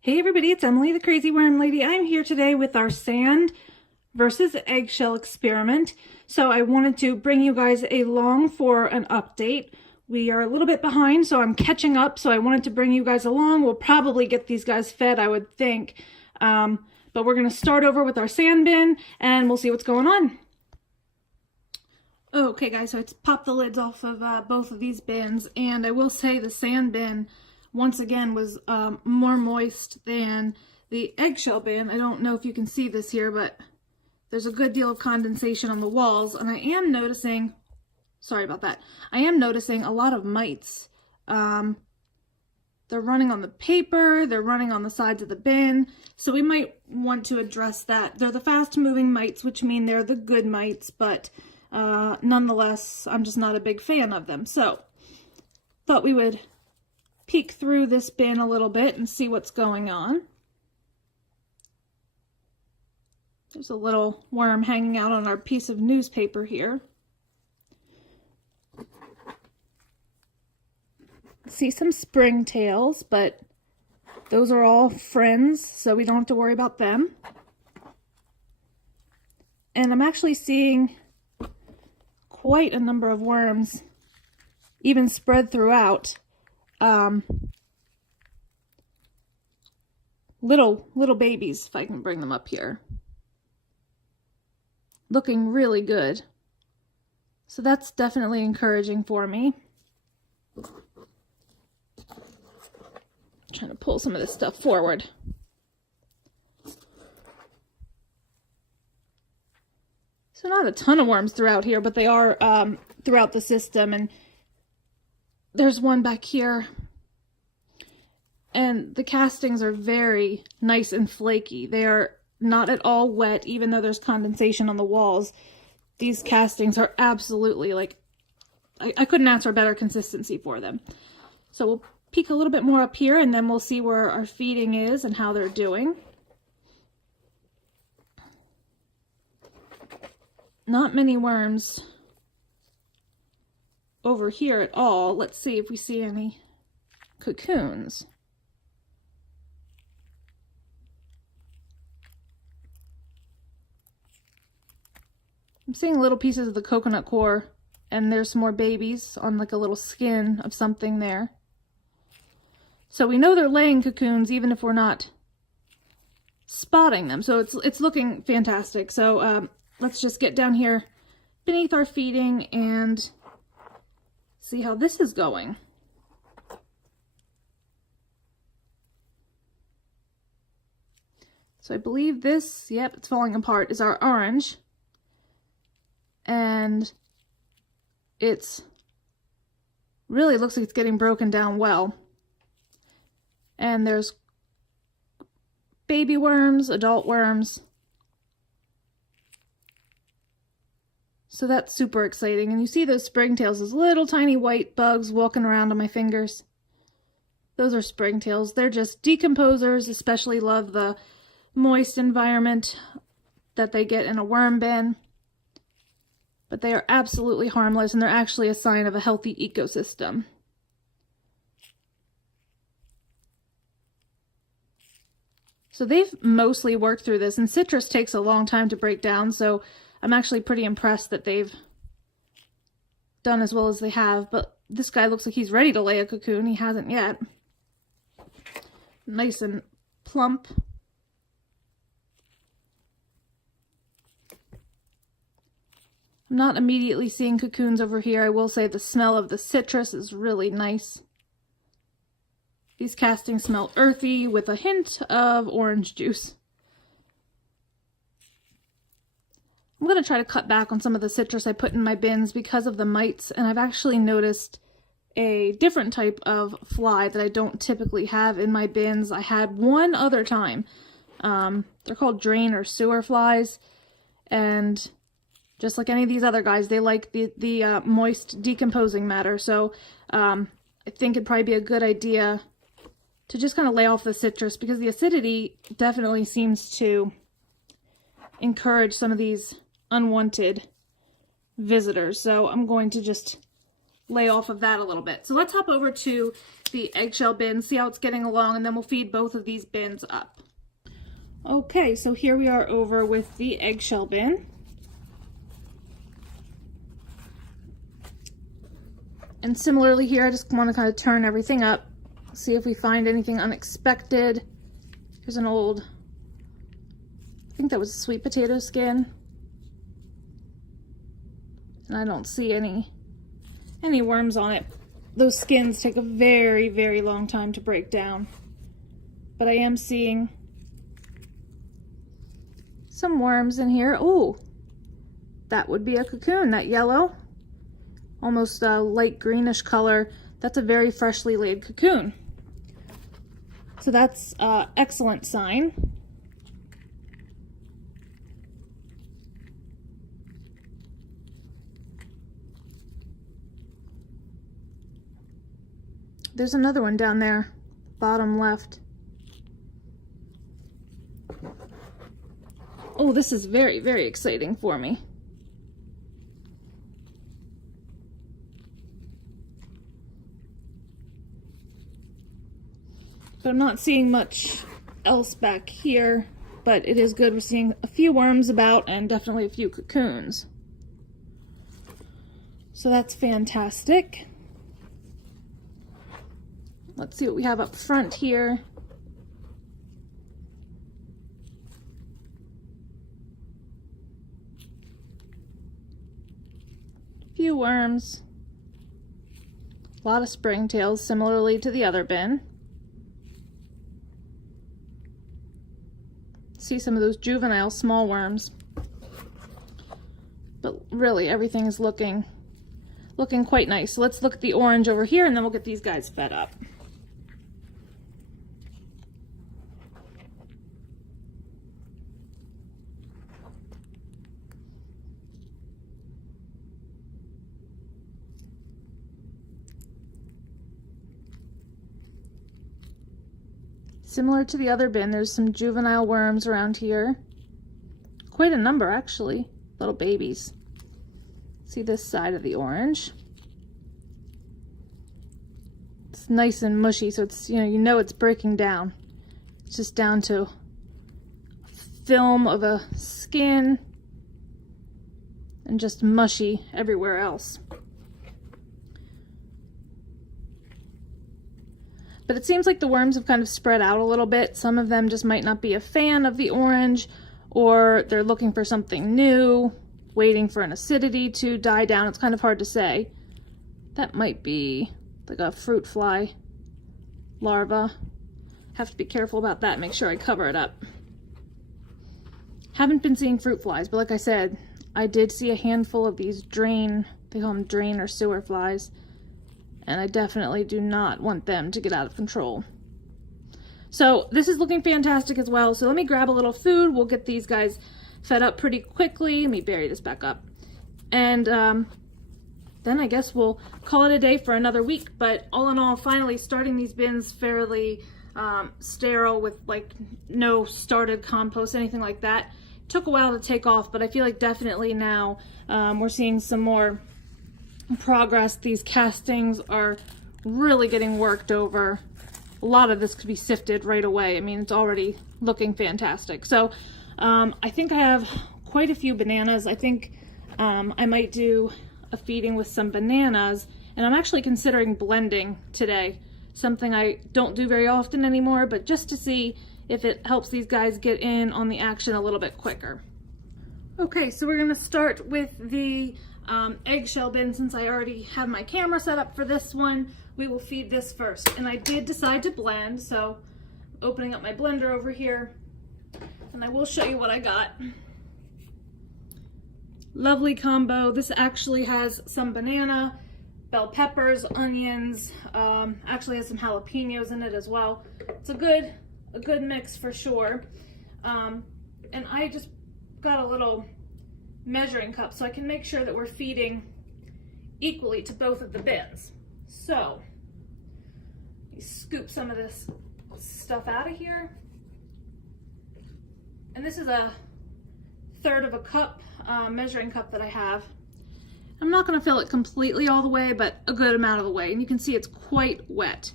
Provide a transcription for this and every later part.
Hey everybody, it's Emily, the Crazy Worm Lady. I'm here today with our sand versus eggshell experiment. So I wanted to bring you guys along for an update. We are a little bit behind, so I'm catching up. So I wanted to bring you guys along. We'll probably get these guys fed, I would think. But we're going to start over with our sand bin and we'll see what's going on. Okay guys, so it's popped the lids off of both of these bins, and I will say the sand bin once again was more moist than the eggshell bin. I don't know if you can see this here, but there's a good deal of condensation on the walls, and I am noticing, sorry about that, I am noticing a lot of mites. They're running on the paper, they're running on the sides of the bin, so we might want to address that. They're the fast moving mites, which mean they're the good mites, but nonetheless, I'm just not a big fan of them. So thought we would peek through this bin a little bit and see what's going on. There's a little worm hanging out on our piece of newspaper here. See some springtails, but those are all friends, so we don't have to worry about them. And I'm actually seeing quite a number of worms, even spread throughout. Little babies, if I can bring them up here. Looking really good. So that's definitely encouraging for me. Trying to pull some of this stuff forward. So not a ton of worms throughout here, but they are throughout the system, and there's one back here. And the castings are very nice and flaky. They are not at all wet, even though there's condensation on the walls. These castings are absolutely, like, I couldn't ask for a better consistency for them. So we'll peek a little bit more up here, and then we'll see where our feeding is and how they're doing. Not many worms over here at all. Let's see if we see any cocoons. I'm seeing little pieces of the coconut coir, and there's some more babies on like a little skin of something there. So we know they're laying cocoons even if we're not spotting them. So it's looking fantastic. So let's just get down here beneath our feeding and see how this is going. So I believe this, yep, it's falling apart, is our orange. And it's really looks like it's getting broken down well. And there's baby worms, adult worms. So that's super exciting. And you see those springtails, those little tiny white bugs walking around on my fingers. Those are springtails. They're just decomposers, especially love the moist environment that they get in a worm bin. But they are absolutely harmless, and they're actually a sign of a healthy ecosystem. So they've mostly worked through this, and citrus takes a long time to break down, so I'm actually pretty impressed that they've done as well as they have. But this guy looks like he's ready to lay a cocoon. He hasn't yet. Nice and plump. I'm not immediately seeing cocoons over here. I will say the smell of the citrus is really nice. These castings smell earthy with a hint of orange juice. I'm going to try to cut back on some of the citrus I put in my bins because of the mites, and I've actually noticed a different type of fly that I don't typically have in my bins. I had one other time. They're called drain or sewer flies, and just like any of these other guys, they like the moist decomposing matter. So I think it'd probably be a good idea to just kind of lay off the citrus, because the acidity definitely seems to encourage some of these unwanted visitors. So I'm going to just lay off of that a little bit. So let's hop over to the eggshell bin, see how it's getting along, and then we'll feed both of these bins up. Okay, so here we are over with the eggshell bin. And similarly here, I just want to kind of turn everything up, see if we find anything unexpected. Here's an old, I think that was a sweet potato skin. And I don't see any worms on it. Those skins take a very, very long time to break down. But I am seeing some worms in here. Oh, that would be a cocoon, that yellow, almost a light greenish color. That's a very freshly laid cocoon. So that's an excellent sign. There's another one down there, bottom left. Oh, this is very, very exciting for me. But I'm not seeing much else back here, but it is good. We're seeing a few worms about and definitely a few cocoons. So that's fantastic. Let's see what we have up front here. A few worms. A lot of springtails, similarly to the other bin. See some of those juvenile small worms. But really, everything is looking quite nice. So let's look at the orange over here, and then we'll get these guys fed up. Similar to the other bin, there's some juvenile worms around here. Quite a number, actually. Little babies. See this side of the orange? It's nice and mushy, so it's, you know it's breaking down. It's just down to a film of a skin and just mushy everywhere else. But it seems like the worms have kind of spread out a little bit. Some of them just might not be a fan of the orange, or they're looking for something new, waiting for an acidity to die down. It's kind of hard to say. That might be like a fruit fly larva. Have to be careful about that, make sure I cover it up. Haven't been seeing fruit flies, but like I said, I did see a handful of these drain, they call them drain or sewer flies. And I definitely do not want them to get out of control. So this is looking fantastic as well. So let me grab a little food. We'll get these guys fed up pretty quickly. Let me bury this back up. And then I guess we'll call it a day for another week. But all in all, finally starting these bins fairly sterile with like no started compost, anything like that. Took a while to take off, but I feel like definitely now we're seeing some more progress. These castings are really getting worked over. A lot of this could be sifted right away. I mean, it's already looking fantastic. So I think I have quite a few bananas. I think I might do a feeding with some bananas, and I'm actually considering blending today. Something I don't do very often anymore, but just to see if it helps these guys get in on the action a little bit quicker. Okay, so we're gonna start with the eggshell bin. Since I already have my camera set up for this one, we will feed this first. And I did decide to blend, so opening up my blender over here, and I will show you what I got. Lovely combo. This actually has some banana, bell peppers, onions, actually has some jalapenos in it as well. It's a good mix for sure. And I just got a little measuring cup so I can make sure that we're feeding equally to both of the bins. So you scoop some of this stuff out of here, and this is a 1/3 of a cup measuring cup that I have. I'm not going to fill it completely all the way, but a good amount of the way. And you can see it's quite wet.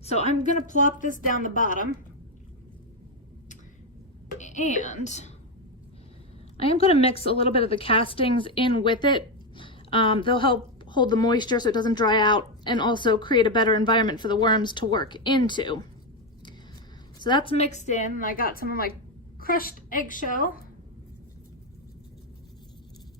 So I'm going to plop this down the bottom. And I am going to mix a little bit of the castings in with it. They'll help hold the moisture so it doesn't dry out, and also create a better environment for the worms to work into. So that's mixed in, and I got some of my crushed eggshell.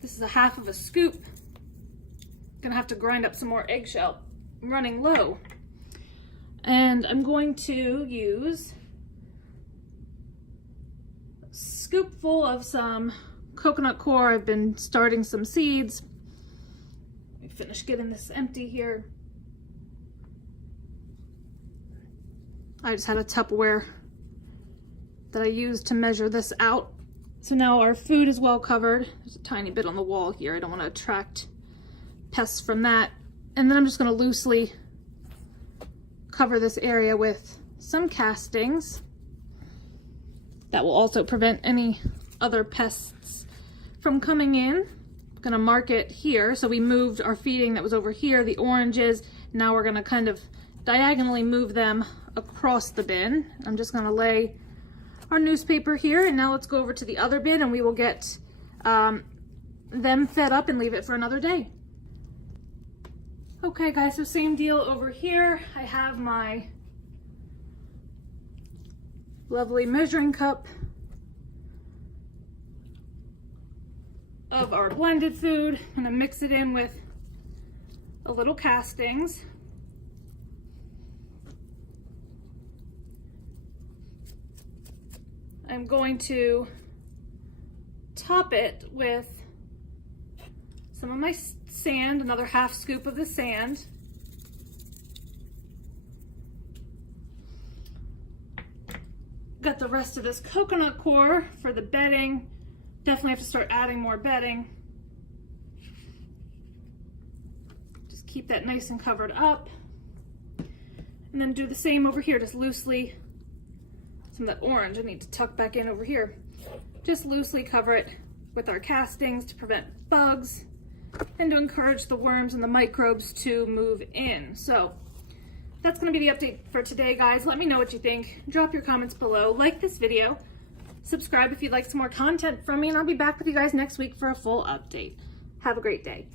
This is a half of a scoop. Gonna have to grind up some more eggshell. I'm running low. And I'm going to use a scoopful of some coconut coir. I've been starting some seeds. Let me finish getting this empty here. I just had a Tupperware that I used to measure this out. So now our food is well covered. There's a tiny bit on the wall here. I don't want to attract pests from that. And then I'm just going to loosely cover this area with some castings. That will also prevent any other pests from coming in. I'm going to mark it here. So we moved our feeding that was over here, the oranges. Now we're going to kind of diagonally move them across the bin. I'm just going to lay our newspaper here, and now let's go over to the other bin and we will get them fed up and leave it for another day. Okay guys, so same deal over here. I have my lovely measuring cup of our blended food. I'm gonna mix it in with a little castings. I'm going to top it with some of my sand, another half scoop of the sand. Got the rest of this coconut coir for the bedding. Definitely have to start adding more bedding. Just keep that nice and covered up. And then do the same over here, just loosely. Some of that orange I need to tuck back in over here. Just loosely cover it with our castings to prevent bugs and to encourage the worms and the microbes to move in. So that's going to be the update for today, guys. Let me know what you think. Drop your comments below. Like this video. Subscribe if you'd like some more content from me, and I'll be back with you guys next week for a full update. Have a great day.